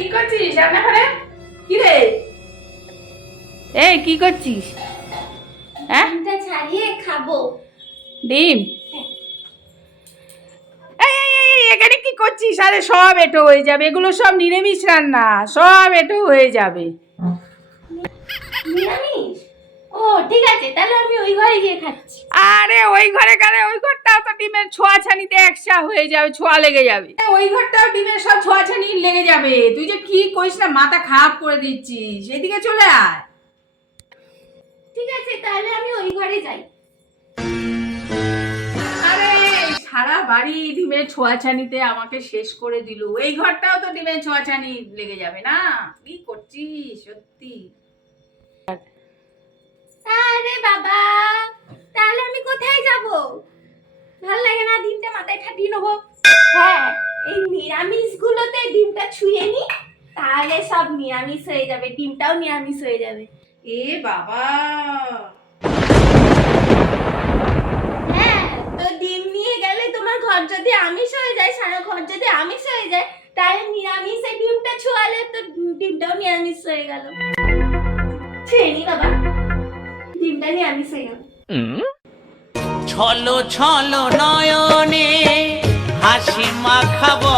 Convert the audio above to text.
কি করছিস রান্নাঘরে? কি রে? এই কি করছিস? হ্যাঁ? ডিমটা ছাড়িয়ে খাব। ডিম? এই এই এই, এই এখানে কি করছিস? আরে সব এটো হয়ে যাবে। এগুলো সব নিরামিষ রান্না। সব এটো হয়ে যাবে নিরামিষ ও ঠিক আছে তাহলে আমি ওই ঘরে গিয়ে খাচ্ছি। আরে ওই ঘরে গেলে ওই ঘরটাও তো ডিমের ছোঁয়া ছানিতে একসা হয়ে যাবে ছোঁয়া লেগে যাবে। ওই ঘরটাও ডিমের সব ছোঁয়া ছানি লেগে যাবে। তুই যে কি করিস না মাথা খারাপ করে দিচ্ছিস। এদিকে চলে আয়। ঠিক আছে তাহলে আমি ওই ঘরে যাই। আরে সারা বাড়ি ডিমের ছোঁয়াছানিতে আমাকে শেষ করে দিল। এই ঘরটাও তো ডিমের ছোঁয়াছানি লেগে যাবে না? কি করছিস সত্যি? নেব হ্যাঁ এই নিরামিষ গুলোতে ডিমটা ছুঁয়ে নি তাহলে সব নিরামিষ হয়ে যাবে ডিমটাও নিরামিষ হয়ে যাবে। এ বাবা! হ্যাঁ তো ডিম নিয়ে গেলে তোমার ঘর যদি আমিষ হয়ে যায় সারা ঘর যদি আমিষ হয়ে যায় তাহলে নিরামিষে ডিমটা ছোঁয়ালে তো ডিমটাও নিরামিষ হয়ে গেল। ছুঁয়ে নি বাবা ডিমটা নিরামিষ হয়ে গেল। ছলো ছলো নয়নে হাসি মাখাবো